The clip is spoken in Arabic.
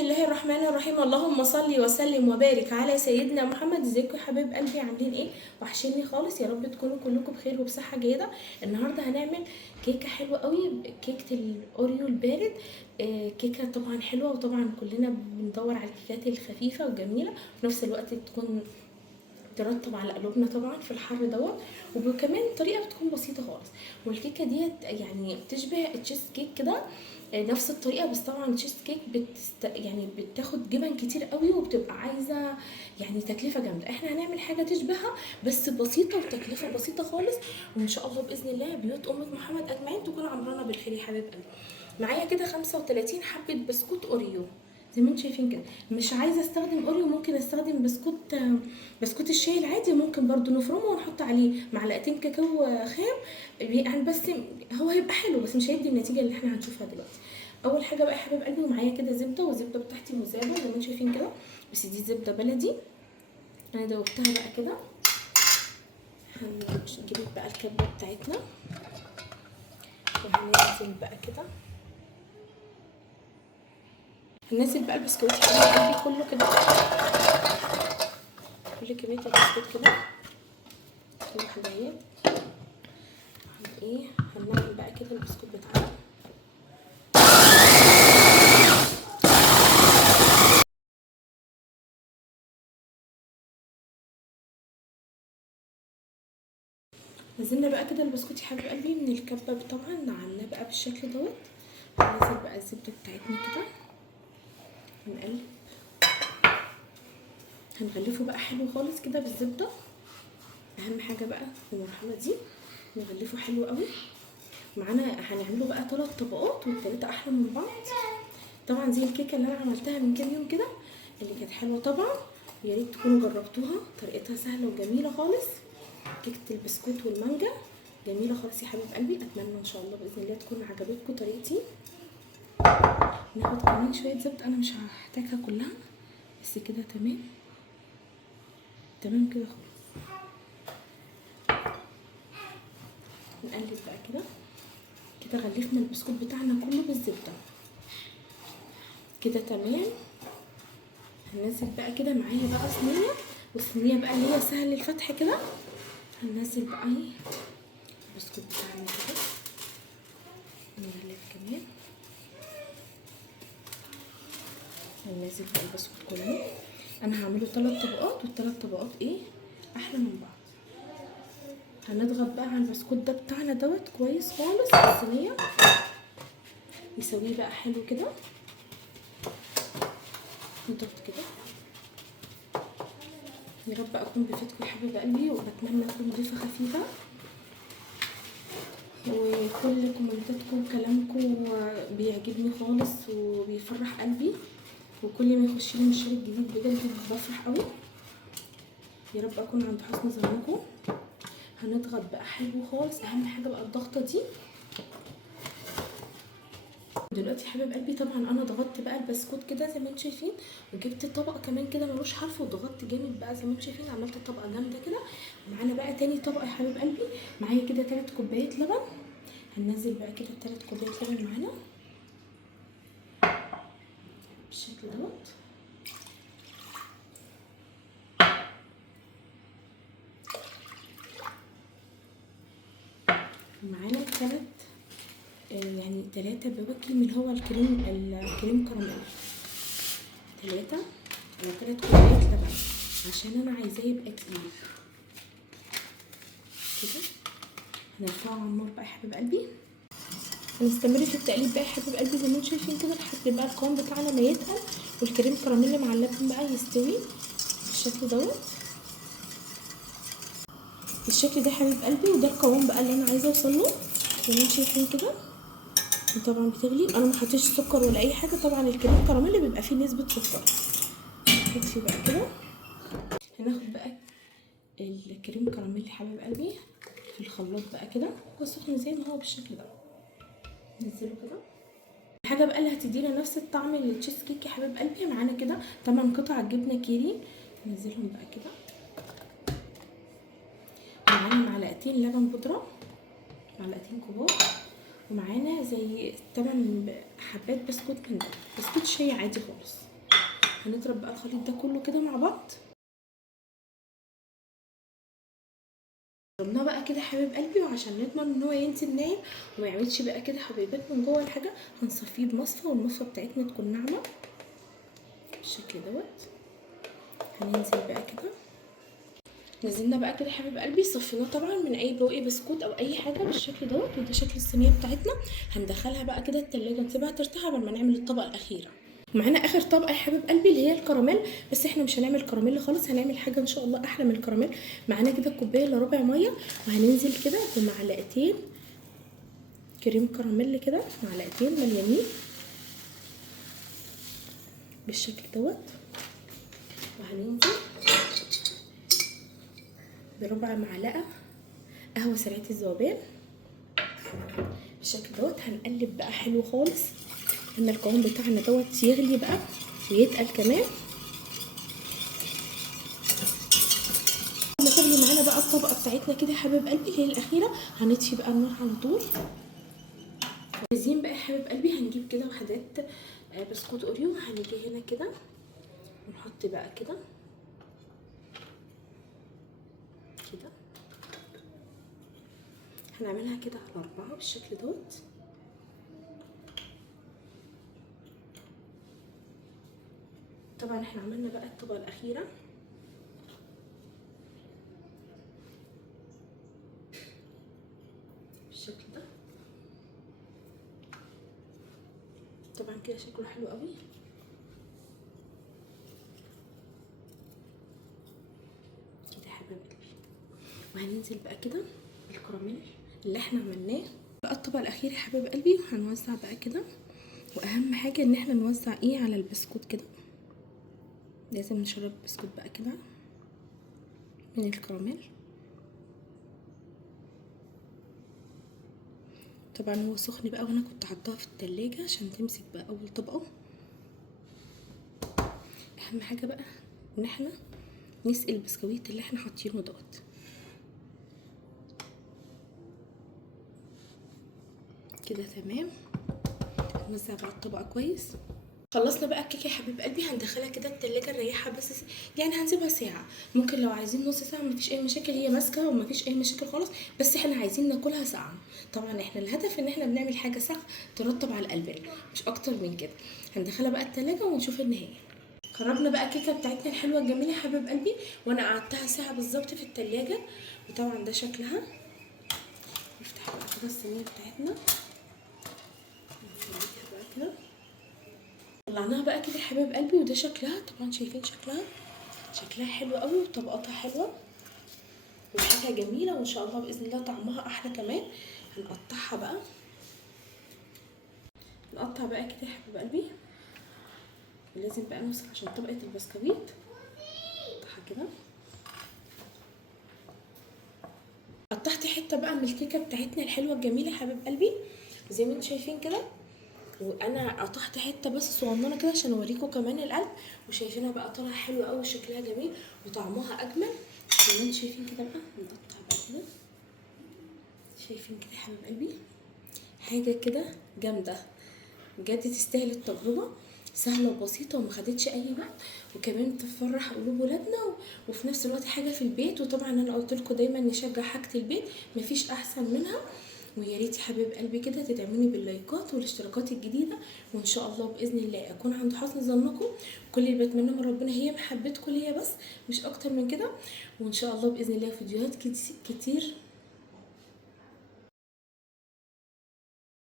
بسم الله الرحمن الرحيم. اللهم صل وسلم وبارك على سيدنا محمد. ازيكم يا حبايب قلبي؟ عاملين ايه؟ وحشني خالص. يا رب تكونوا كلكم بخير وبصحه جيده. النهارده هنعمل كيكه حلوه قوي، كيكه الاوريو البارد. كيكه طبعا حلوه، وطبعا كلنا بندور على الكيكات الخفيفه والجميله وفي نفس الوقت تكون ترطب على قلوبنا طبعا في الحر دوت. وكمان طريقه بتكون بسيطه خالص. والكيكه ديت يعني بتشبه التشيز كيك كده، نفس الطريقه. بس طبعا التشيز كيك يعني بتاخد جبن كتير قوي وبتبقى عايزه يعني تكلفه جامده. احنا هنعمل حاجه تشبهها بس بسيطه وتكلفه بسيطه خالص، وان شاء الله باذن الله بيوت امه محمد اجمعين تكون عمرنا بالخير يا حبايب قلبي. معايا كده 35 حبه بسكوت اوريو زي ما انتم شايفين كده. مش عايزه استخدم اوريو، ممكن استخدم بسكوت الشاي العادي. ممكن برضو نفرمه ونحط عليه معلقتين كاكاو خام يعني، بس هو هيبقى حلو بس مش هيدي النتيجه اللي احنا هنشوفها دلوقتي. اول حاجه بقى يا حبايب قلبي، ومعايا كده زبده، والزبده بتاعتي مذابه زي ما انتم شايفين كده، بس دي زبده بلدي انا دوبتها بقى كده. هنجيب بقى الكبه بتاعتنا وهننزل بقى كده، هننزل بقى البسكوت يا حبايب قلبي كله كده، كل كميه البسكوت كده في الحبايب. هنعمل بقى كده البسكوت بتاعنا. نزلنا بقى كده البسكوت يا حبيب قلبي من الكبه طبعا، نعلاه بقى بالشكل دوت. هننزل بقى الزبده بتاعتنا كده، هنقلب، هنغلفه بقى حلو خالص كده بالزبده. اهم حاجه بقى في المرحله دي نغلفه حلو قوي. معانا هنعمله بقى 3 طبقات، والتلاته احلى من بعض طبعا، زي الكيكه اللي انا عملتها من كام يوم كده اللي كانت حلوه طبعا. ويا ريت تكونوا جربتوها، طريقتها سهله وجميله خالص. كيكه البسكوت والمانجا جميله خالص يا حبيب قلبي. اتمنى ان شاء الله باذن الله تكون عجبتكم طريقتي. ناخد كمان شويه زبده، انا مش هحتاجها كلها بس كده تمام تمام كده خالص. نقلب بقى كده كده، غلفنا البسكوت بتاعنا كله بالزبده كده تمام. هننزل بقى كده معايا بقى صينيه، والصينيه بقى اللي هي سهل الفتح كده. هننزل بقى البسكوت بتاعنا كده، نغلف كمان، هننزل بقى البسكوت كله. انا هعمله 3 طبقات، والثلاث طبقات احلى من بعض. هنضغط بقى على البسكوت ده بتاعنا دوت كويس خالص في الصينيه، يسويه بقى حلو كده. نضغط كده. يا رب اكون بفيدكم يا حبيب قلبي، وبتمنى اكون ضيفه خفيفه، وكل كومنتاتكم وكلامكم بيعجبني خالص وبيفرح قلبي، وكل ما يخش لي مشترك جديد بجد بفرح قوي. يا رب اكون عند حسن ظنكم. هنضغط بقى حلو خالص، اهم حاجه بقى الضغطه دي. دلوقتي يا حبايب قلبي طبعا انا ضغطت بقى البسكوت كده زي ما انتم شايفين، وجبت طبق كمان كده ملوش حرف وضغطت جامد بقى زي ما انتم شايفين، عملت طبقه جامده كده. معانا بقى تاني طبق يا حبايب قلبي، معايا كده 3 كوبايات لبن. هننزل بقى كده 3 كوبايات لبن معانا بالشكل دوت. معانا 3 يعني 3 بواكي من اللي هو الكريم كراميل، 3 على 3 كوبايات لبن عشان انا عايزاه يبقى تقيل كده. هنرفعه على النار بقى يا حبيب قلبي. هنستمر في التقليب بقى يا حبيب قلبي زي ما انتم شايفين كده لحد بقى القوام بتاعنا ما يتقل، والكريم كراميل مع اللبن بقى يستوي بالشكل دوت، بالشكل ده يا حبيب قلبي. وده القوام بقى اللي انا عايزه اوصل له زي ما انتم شايفين كده. طبعا بتغلي، انا ما حطيتش سكر ولا اي حاجه، طبعا الكريم كراميل بيبقى فيه نسبه سكر. نطفي بقى كده. هناخد بقى الكريم كراميل يا حبيب قلبي في الخلاط بقى كده، هو سخن زي ما هو بالشكل ده. ننزله كده. الحاجه بقى اللي هتدينا نفس الطعم للتشيز كيك يا حبيب قلبي، معانا كده 8 قطع جبنه كيري، ننزلهم بقى كده. معانا معلقتين لبن بودره، معلقتين كبار، ومعانا زي 8 حبات بسكوت من ده، بسكوت شاي عادي خالص. هنضرب بقى الخليط ده كله كده مع بعض. ضربناه بقى كده حبيب قلبي، وعشان نضمن ان هو ينزل نايم وما يعملش بقى كده حبيبات من جوه الحاجه، هنصفيه بمصفى، والمصفى بتاعتنا تكون ناعمه بالشكل دوت. هننزل بقى كده، نزلنا بقى كده حبيب قلبي، صفيناه طبعا من اي بواقي بسكوت او اي حاجه بالشكل دوت. وده شكل الصينيه بتاعتنا. هندخلها بقى كده التلاجة، نسيبها ترتاح قبل ما نعمل الطبقه الاخيره. معانا اخر طبقه يا حبيب قلبي اللي هي الكراميل، بس احنا مش هنعمل كراميل خالص، هنعمل حاجه ان شاء الله احلى من الكراميل. معانا كده كوبايه الا ربع ميه، وهننزل كده بمعلقتين كريم كراميل كده، معلقتين مليانين بالشكل دوت. وهننزل بربع معلقه قهوه سريعه الذوبان بالشكل دوت. هنقلب بقى حلو خالص ان القوام بتاعنا دوت يغلي بقى ويتقل كمان. لما تغلي معانا بقى الطبقه بتاعتنا كده يا حبيب قلبي اللي هي الاخيره، هنطفي بقى النار على طول. عايزين بقى يا حبيب قلبي هنجيب كده وحدات بسكوت اوريو، هنيجي هنا كده ونحط بقى كده كده، هنعملها كده على 4 بالشكل دوت. طبعا احنا عملنا بقى الطبقه الاخيره بالشكل ده. طبعا كده شكله حلو قوي. كده يا حبايب قلبي، وهننزل بقى كده بالكراميل اللي احنا عملناه بقى الطبقه الاخيره يا حبايب قلبي، وهنوزع بقى كده. واهم حاجه ان احنا نوزع ايه على البسكوت كده، لازم نشرب البسكوت بقى كده من الكراميل. طبعا هو سخن بقى، وانا كنت حطاها في التلاجة عشان تمسك بقى اول طبقه. اهم حاجه بقى ان احنا نسقي البسكويت اللي احنا حاطينه دوت كده تمام. نوزع بقى الطبقه كويس. خلصنا بقى الكيكه يا حبيب قلبي، هندخلها كده التلاجة نريحها بس يعني هنسيبها ساعه، ممكن لو عايزين نص ساعه مفيش اي مشاكل، هي ماسكه ومفيش اي مشاكل خالص، بس احنا عايزين ناكلها ساقعه. طبعا احنا الهدف ان احنا بنعمل حاجه ساقعه ترطب على القلب مش اكتر من كده. هندخلها بقى التلاجة ونشوف النهايه. خرجنا بقى الكيكه بتاعتنا الحلوه الجميله يا حبيب قلبي، وانا قعدتها ساعه بالظبط في التلاجة. وطبعا ده شكلها. نفتح بقى كده الصينيه بتاعتنا، نفردها بقى كده، طلعناها بقى كده يا حبايب قلبي. وده شكلها، طبعا شايفين شكلها حلو قوي، وطبقاتها حلوه وريحتها جميله، وان شاء الله باذن الله طعمها احلى كمان. هنقطعها بقى، نقطع بقى كده يا حبايب قلبي. لازم بقى نوصل عشان طبقه البسكويت، نقطعها كده. قطعت حته بقى من الكيكه بتاعتنا الحلوه الجميله يا حبايب قلبي زي ما انتم شايفين كده. وانا قطعت حته بس صغننه كده عشان اوريكم كمان القلب. وشايفينها بقى طالعه حلوه قوي، شكلها جميل وطعمها اجمل زي ما انتم شايفين كده. بقى نقطع بقى كده، شايفين كده يا حبايب قلبي حاجه كده جامده بجد، تستاهل التجربه. سهله وبسيطه وما خدتش اي وقت، وكمان تفرح قلوب ولادنا وفي نفس الوقت حاجه في البيت. وطبعا انا قلت لكم دايما نشجع حاجه البيت، مفيش احسن منها. ويا ريت يا حبيب قلبي كده تدعموني باللايكات والاشتراكات الجديده، وان شاء الله باذن الله اكون عند حسن ظنكم. كل اللي بتمناه من ربنا هي محبتكم ليا بس، مش اكتر من كده. وان شاء الله باذن الله فيديوهات كتير